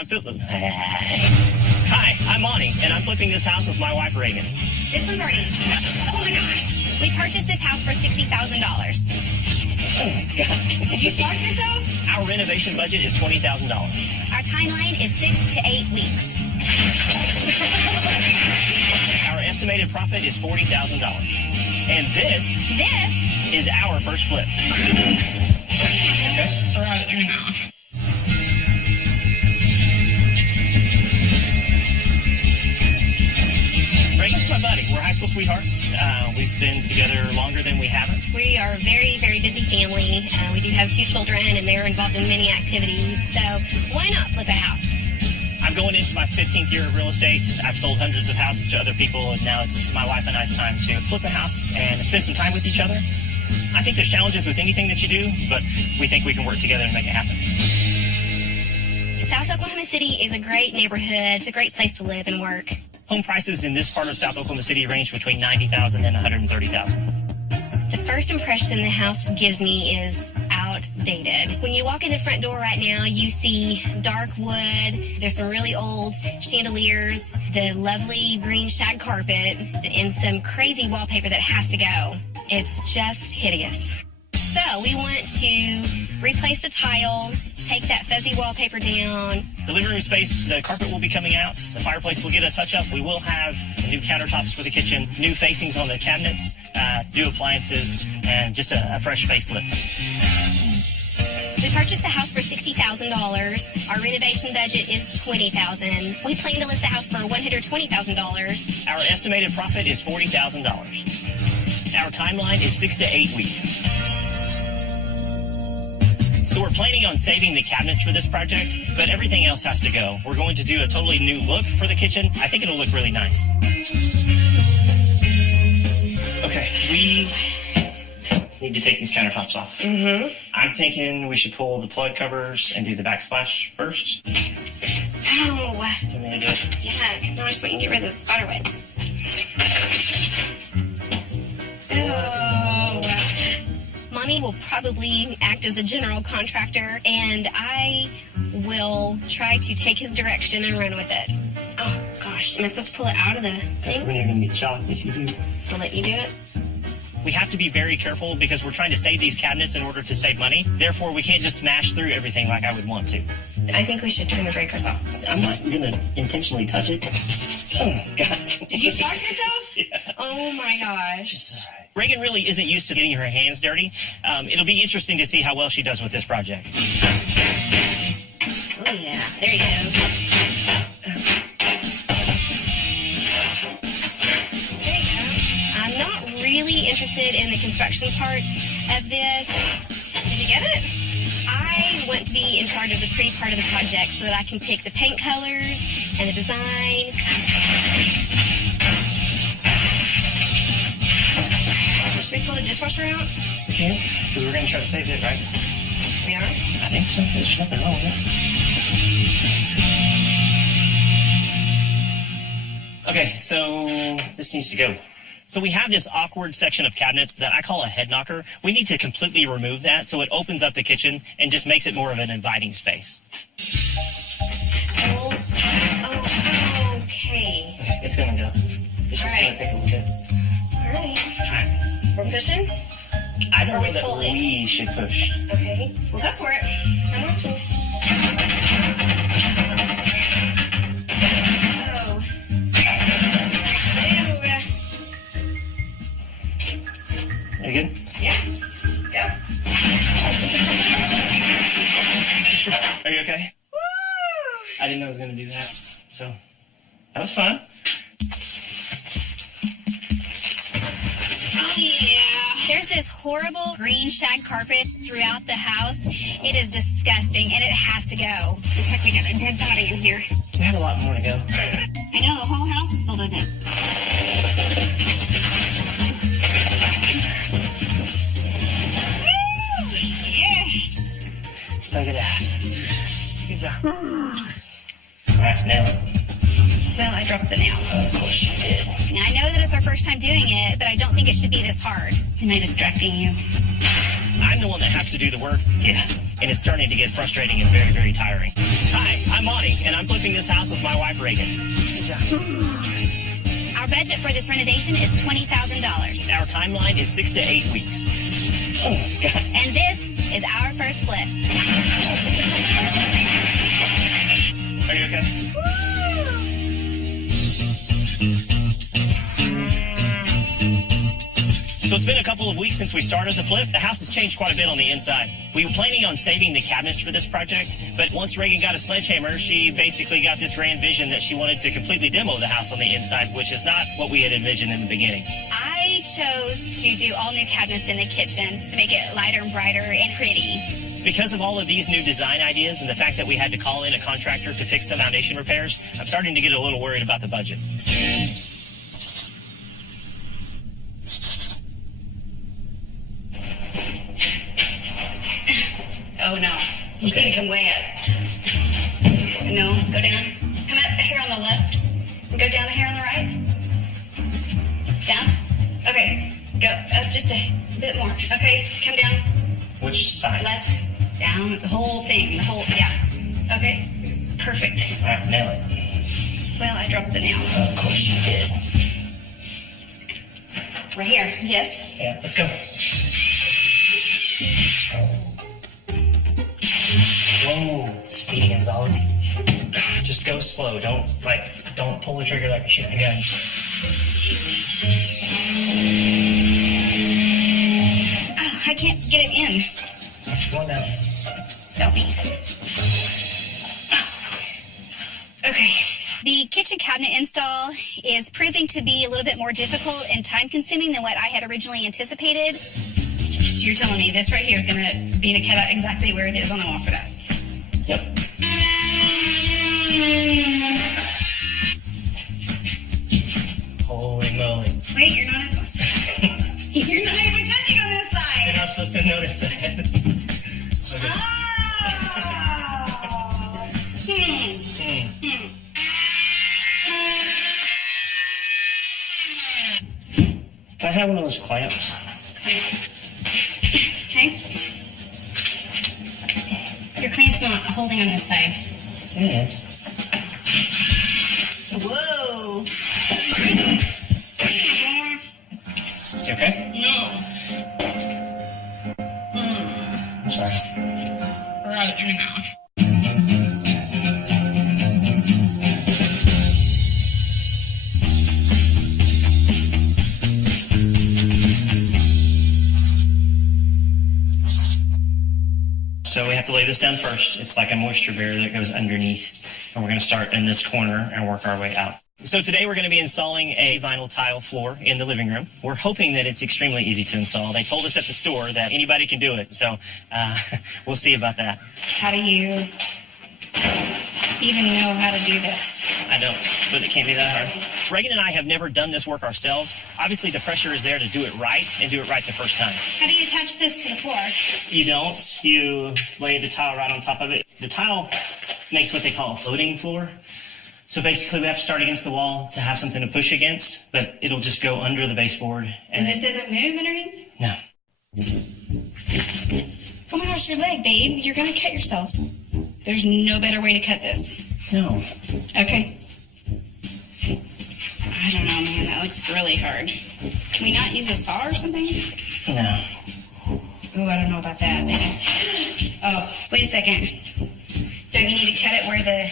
I'm Flippin. Hi, I'm Monty, and I'm flipping this house with my wife, Reagan. This one's already... Oh, my gosh. We purchased this house for $60,000. Oh, God. Did you shock yourself? Our renovation budget is $20,000. Our timeline is 6 to 8 weeks. Our estimated profit is $40,000. And this is our first flip. Okay? Right in your mouth. Reagan's my buddy. We're high school sweethearts. We've been together longer than we haven't. We are a very, very busy family. We do have 2 children, and they're involved in many activities. So why not flip a house? I'm going into my 15th year of real estate. I've sold hundreds of houses to other people, and now it's my wife and I's time to flip a house and spend some time with each other. I think there's challenges with anything that you do, but we think we can work together and make it happen. South Oklahoma City is a great neighborhood. It's a great place to live and work. Home prices in this part of South Oklahoma City range between $90,000 and $130,000. The first impression the house gives me is outdated. When you walk in the front door right now, you see dark wood. There's some really old chandeliers, the lovely green shag carpet, and some crazy wallpaper that has to go. It's just hideous. So we want to replace the tile, take that fuzzy wallpaper down. The living room space, the carpet will be coming out. The fireplace will get a touch-up. We will have new countertops for the kitchen, new facings on the cabinets, new appliances, and just a fresh facelift. We purchased the house for $60,000. Our renovation budget is $20,000. We plan to list the house for $120,000. Our estimated profit is $40,000. Our timeline is 6 to 8 weeks. So we're planning on saving the cabinets for this project, but everything else has to go. We're going to do a totally new look for the kitchen. I think it'll look really nice. Okay, we need to take these countertops off. Mm-hmm. I'm thinking we should pull the plug covers and do the backsplash first. Ow. Do you want me to do it? Yeah, no, I just want you to get rid of the spider web. Monty will probably act as the general contractor, and I will try to take his direction and run with it. Oh, gosh. Am I supposed to pull it out of the thing? That's when you're going to get shocked if you do. So let you do it? We have to be very careful because we're trying to save these cabinets in order to save money. Therefore, we can't just smash through everything like I would want to. I think we should turn the breakers off. I'm not going to intentionally touch it. Oh, God. Did you shock yourself? Yeah. Oh, my gosh. Reagan really isn't used to getting her hands dirty. It'll be interesting to see how well she does with this project. Oh, yeah. There you go. There you go. I'm not really interested in the construction part of this. Did you get it? I want to be in charge of the pretty part of the project so that I can pick the paint colors and the design. Should we pull the dishwasher out? We can, because we're going to try to save it, right? We are? I think so. There's nothing wrong with it. Okay, so this needs to go. So we have this awkward section of cabinets that I call a head knocker. We need to completely remove that so it opens up the kitchen and just makes it more of an inviting space. Oh, okay. Okay, it's going to go. It's just going to take a little bit. All right. All right. We're pushing? I don't Are know we that pulling? we should push. Okay. We'll go for it. I'm watching. Oh. Ew. Are you good? Yeah. Go. Are you okay? Woo! I didn't know I was going to do that. So, that was fun. There's this horrible green shag carpet throughout the house. It is disgusting, and it has to go. Looks like we got a dead body in here. We have a lot more to go. I know, the whole house is full of it. Woo! Yes! Look at that. Good job. All right, now. Well, I dropped the nail. Of course you did. Now, I know that it's our first time doing it, but I don't think it should be this hard. Am I distracting you? I'm the one that has to do the work. Yeah. and it's starting to get frustrating and very, very tiring. Hi, I'm Monty, and I'm flipping this house with my wife, Reagan. Good job. Our budget for this renovation is $20,000. Our timeline is 6 to 8 weeks. Oh, God. And this is our first flip. Are you okay? So it's been a couple of weeks since we started the flip. The house has changed quite a bit on the inside. We were planning on saving the cabinets for this project, but once Reagan got a sledgehammer, she basically got this grand vision that she wanted to completely demo the house on the inside, which is not what we had envisioned in the beginning. I chose to do all new cabinets in the kitchen to make it lighter and brighter and pretty. Because of all of these new design ideas and the fact that we had to call in a contractor to fix some foundation repairs, I'm starting to get a little worried about the budget. Oh no, you need to come way up. No, go down. Come up here on the left. Go down here on the right. Down. Okay, go up just a bit more. Okay, come down. Which side? Left. Down. The whole thing. The whole, yeah. Okay, perfect. All right, nail it. Well, I dropped the nail. Of course you did. Right here. Yes. Yeah, let's go. Whoa, speeding is always. Just go slow. Don't pull the trigger like you're shooting a gun. Oh, I can't get it in. Come on down. Help me. Oh. Okay. The kitchen cabinet install is proving to be a little bit more difficult and time-consuming than what I had originally anticipated. So you're telling me this right here is going to be the cutout exactly where it is on the wall for that? Yep. Holy moly. Wait, you're not you're not even touching on this side. You're not supposed to notice that. Can I have one of those clamps? Okay. Your clamp's not holding on this side. It is. Whoa. You okay? No. I'm sorry. Right in the mouth. So we have to lay this down first. It's like a moisture barrier that goes underneath. And we're going to start in this corner and work our way out. So today we're going to be installing a vinyl tile floor in the living room. We're hoping that it's extremely easy to install. They told us at the store that anybody can do it. So we'll see about that. How do you even know how to do this? I don't, but it can't be that hard. Reagan and I have never done this work ourselves. Obviously, the pressure is there to do it right and do it right the first time. How do you attach this to the floor? You don't. You lay the tile right on top of it. The tile makes what they call a floating floor. So basically, we have to start against the wall to have something to push against, but it'll just go under the baseboard. And this doesn't move underneath? No. Oh my gosh, your leg, babe. You're going to cut yourself. There's no better way to cut this. No. Okay. I don't know, man. That looks really hard. Can we not use a saw or something? No. Oh, I don't know about that, baby. Oh, wait a second. Don't you need to cut it where the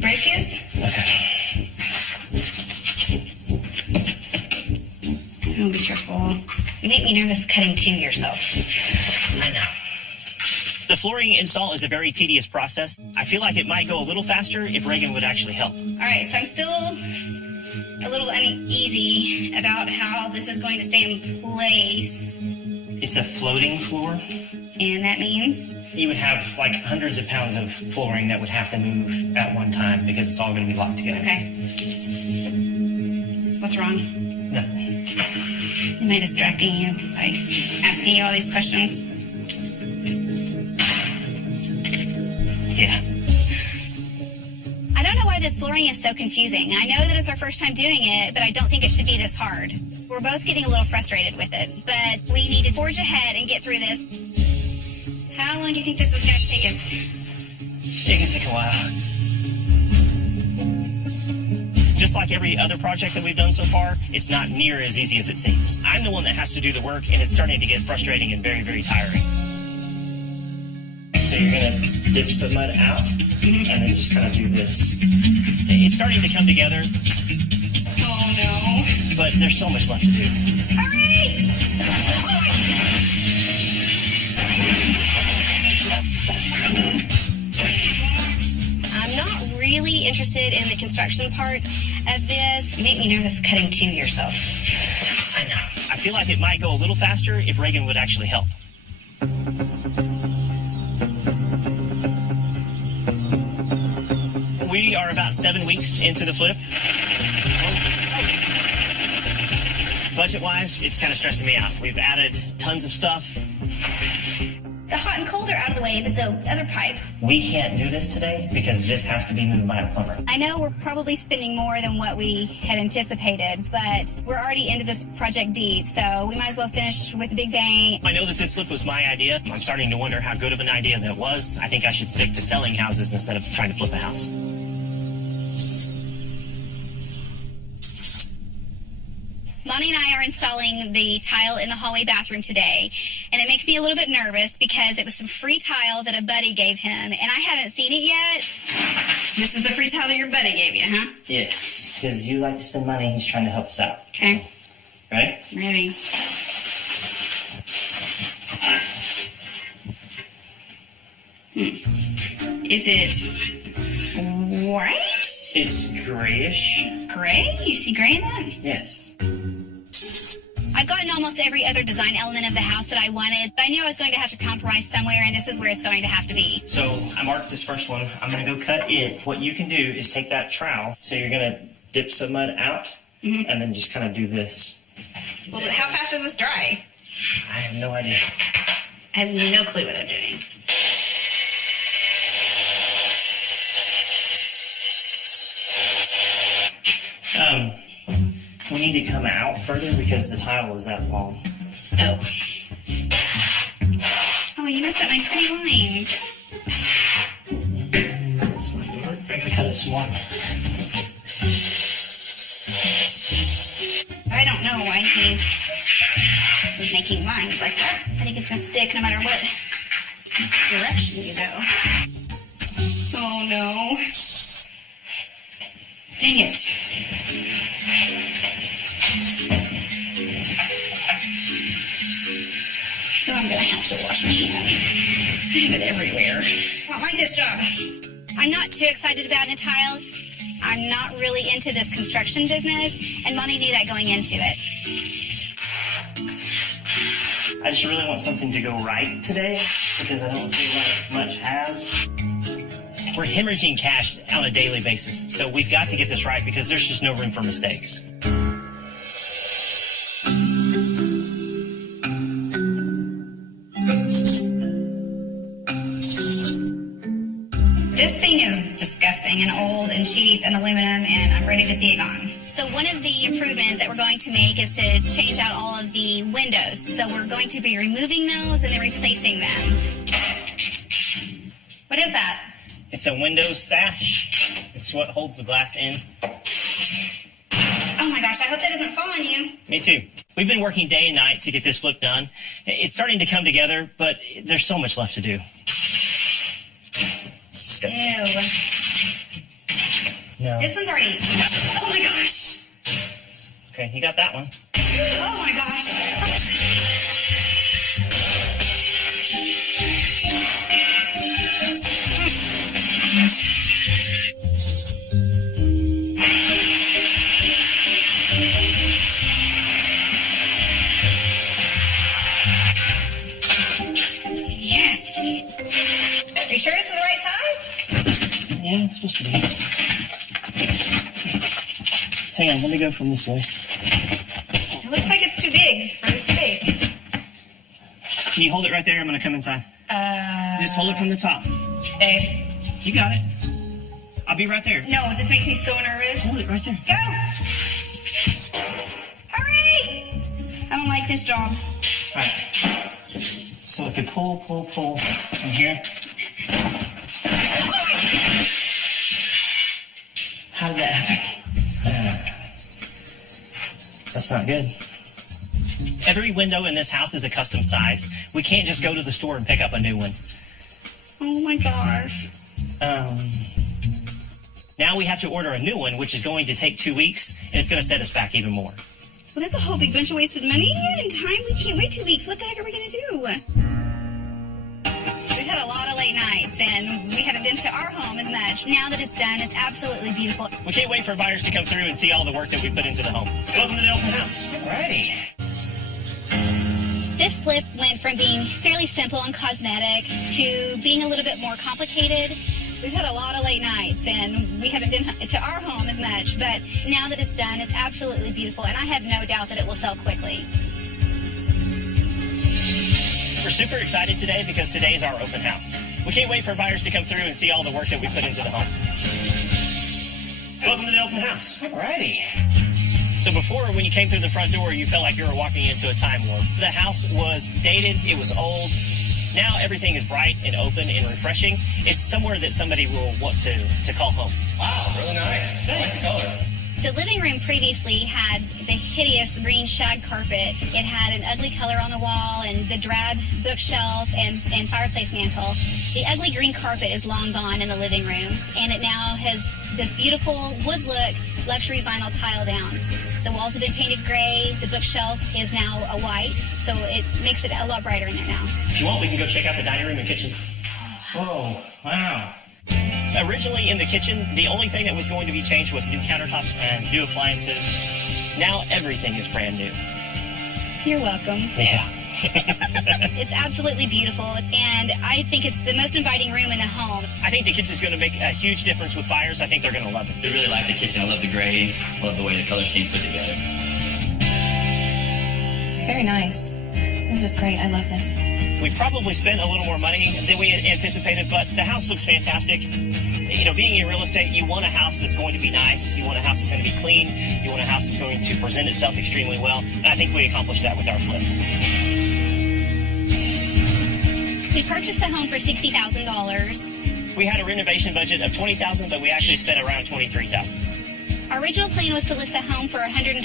break is? Okay. Oh, be careful. You make me nervous cutting to yourself. I know. The flooring install is a very tedious process. I feel like it might go a little faster if Reagan would actually help. All right, so I'm still a little uneasy about how this is going to stay in place. It's a floating floor. And that means? You would have like hundreds of pounds of flooring that would have to move at one time because it's all going to be locked together. Okay. What's wrong? Nothing. Am I distracting you by asking you all these questions? Yeah. I don't know why this flooring is so confusing. I know that it's our first time doing it, but I don't think it should be this hard. We're both getting a little frustrated with it, but we need to forge ahead and get through this. How long do you think this is going to take us? It can take a while. Just like every other project that we've done so far, it's not near as easy as it seems. I'm the one that has to do the work, and it's starting to get frustrating and very, very tiring. So you're going to dip some mud out, and then just kind of do this. It's starting to come together. Oh, no. But there's so much left to do. All right. I'm not really interested in the construction part of this. You make me nervous cutting to yourself. I know. I feel like it might go a little faster if Reagan would actually help. We are about 7 weeks into the flip. Budget-wise, it's kind of stressing me out. We've added tons of stuff. The hot and cold are out of the way, but the other pipe. We can't do this today because this has to be moved by a plumber. I know we're probably spending more than what we had anticipated, but we're already into this project deep, so we might as well finish with a big bang. I know that this flip was my idea. I'm starting to wonder how good of an idea that was. I think I should stick to selling houses instead of trying to flip a house. Lonnie and I are installing the tile in the hallway bathroom today, and it makes me a little bit nervous because it was some free tile that a buddy gave him, and I haven't seen it yet. This is the free tile that your buddy gave you, huh? Yes, because you like to spend money, he's trying to help us out. Okay. Right? Ready. Is it white? It's grayish. Gray? You see gray in that? Yes. I've gotten almost every other design element of the house that I wanted. I knew I was going to have to compromise somewhere, and this is where it's going to have to be. So I marked this first one. I'm going to go cut it. What you can do is take that trowel. So you're going to dip some mud out, and then just kind of do this. Well, how fast does this dry? I have no idea. I have no clue what I'm doing. We need to come out further because the tile is that long. Oh. Oh, you messed up my pretty lines. It's not gonna work. I gotta cut it some more. I don't know why he was making lines like that. I think it's gonna stick no matter what direction you go. Oh no. Dang it. Oh, I'm gonna have to wash my hands. I have it everywhere. I don't like this job. I'm not too excited about the tile. I'm not really into this construction business, and Monty knew that going into it. I just really want something to go right today because I don't feel like much has. We're hemorrhaging cash on a daily basis, so we've got to get this right because there's just no room for mistakes. This thing is disgusting and old and cheap and aluminum, and I'm ready to see it gone. So one of the improvements that we're going to make is to change out all of the windows. So we're going to be removing those and then replacing them. What is that? It's a window sash. It's what holds the glass in. Oh my gosh, I hope that doesn't fall on you. Me too. We've been working day and night to get this flip done. It's starting to come together, but there's so much left to do. It's disgusting. Ew. No. This one's already... Oh my gosh. Okay, you got that one. Oh my gosh. Sure this is the right size? Yeah, it's supposed to be. Hang on, let me go from this way. It looks like it's too big for this space. Can you hold it right there? I'm going to come inside. Just hold it from the top. Babe. You got it. I'll be right there. No, this makes me so nervous. Hold it right there. Go! Hurry! I don't like this job. All right. So it could pull in here. How did that happen? That's not good. Every window in this house is a custom size. We can't just go to the store and pick up a new one. Oh my gosh. Now we have to order a new one, which is going to take 2 weeks, and it's going to set us back even more. Well, that's a whole big bunch of wasted money and time. We can't wait 2 weeks. What the heck are we going to do? We've had a lot of late nights, and we haven't been to our home as much. Now that it's done, it's absolutely beautiful. We can't wait for buyers to come through and see all the work that we put into the home. Welcome to the open house. Alrighty. This flip went from being fairly simple and cosmetic to being a little bit more complicated. We've had a lot of late nights, and we haven't been to our home as much, but now that it's done, it's absolutely beautiful, and I have no doubt that it will sell quickly. We're super excited today because today is our open house. We can't wait for buyers to come through and see all the work that we put into the home. Welcome to the open house. Alrighty. So before, when you came through the front door, you felt like you were walking into a time warp. The house was dated, it was old. Now everything is bright and open and refreshing. It's somewhere that somebody will want to call home. Wow, really nice. I like the color. The living room previously had the hideous green shag carpet. It had an ugly color on the wall and the drab bookshelf and fireplace mantle. The ugly green carpet is long gone in the living room, and it now has this beautiful wood look, luxury vinyl tile down. The walls have been painted gray. The bookshelf is now a white, so it makes it a lot brighter in there now. If you want, we can go check out the dining room and kitchen. Whoa, wow. Originally in the kitchen, the only thing that was going to be changed was new countertops and new appliances. Now everything is brand new. You're welcome. Yeah. It's absolutely beautiful, and I think it's the most inviting room in the home. I think the kitchen's going to make a huge difference with buyers. I think they're going to love it. I really like the kitchen. I love the grays. I love the way the color scheme's put together. Very nice. This is great. I love this. We probably spent a little more money than we had anticipated, but the house looks fantastic. You know, being in real estate, you want a house that's going to be nice. You want a house that's going to be clean. You want a house that's going to present itself extremely well. And I think we accomplished that with our flip. We purchased the home for $60,000. We had a renovation budget of $20,000, but we actually spent around $23,000. Our original plan was to list the home for $120,000,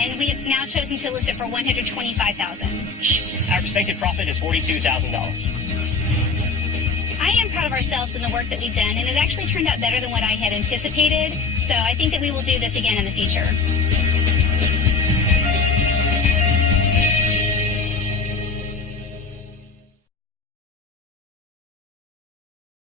and we have now chosen to list it for $125,000. Our expected profit is $42,000. I am proud of ourselves and the work that we've done, and it actually turned out better than what I had anticipated. So I think that we will do this again in the future.